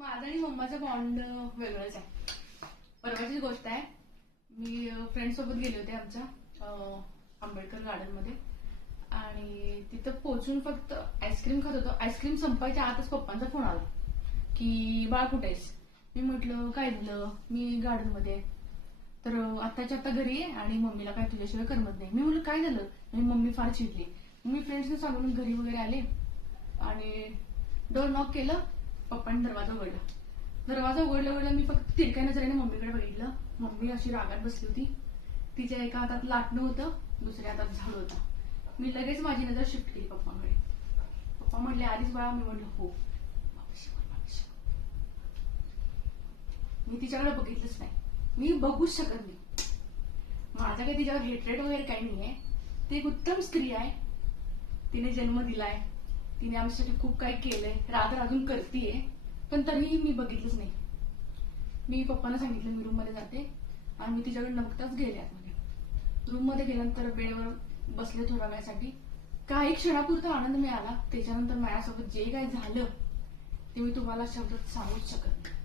माझा आणि मम्माचा बॉन्ड वेगळंच आहे. परवाची गोष्ट आहे, मी फ्रेंड सोबत गेले होते आमच्या आंबेडकर गार्डन मध्ये आणि तिथं पोहोचून फक्त आईस्क्रीम खात होतो. आईस्क्रीम संपायच्या आतच पप्पांचा फोन आला की बाळ कुठेस. मी म्हटलं काय झालं, मी गार्डन मध्ये. तर आत्ताच्या आता घरी आहे आणि मम्मीला काय तुझ्याशिवाय करमत नाही. मी म्हटलं काय झालं, आणि मम्मी फार चिडली. मी फ्रेंड्सने सांगून घरी वगैरे आले आणि डोर नॉक केलं. पप्पांनी दरवाजा उघडला. दरवाजा उघडल्या मी फक्त तिरक्या नजरेने मम्मीकडे बघितलं. मम्मी अशी रागात बसली होती. तिच्या एका हातात लाटणं होतं, दुसऱ्या हातात झाड होता. मी लगेच माझी नजर शिफ्ट केली पप्पांकडे. पप्पा म्हणले आलीच बाळा. मी म्हणलं हो. मी तिच्याकडे बघितलंच नाही. मी बघूच शकत नाही. माझा काही तिच्यावर हेट्रेट वगैरे काही नाहीये. ती एक उत्तम स्त्री आहे. तिने जन्म दिलाय, तिने आमच्यासाठी खूप काही केलंय, रात्र अजून करतीये, पण तरीही मी बघितलंच नाही. मी पप्पांना सांगितलं मी रूम मध्ये जाते आणि मी तिच्याकडे बघताच गेले आतमध्ये. रूम मध्ये गेल्यानंतर बेडवर बसले थोड्या वेळासाठी. काही क्षणापुरता आनंद मिळाला. त्याच्यानंतर माझ्यासोबत जे काही झालं ते मी तुम्हाला शब्दात सांगूच शकत नाही.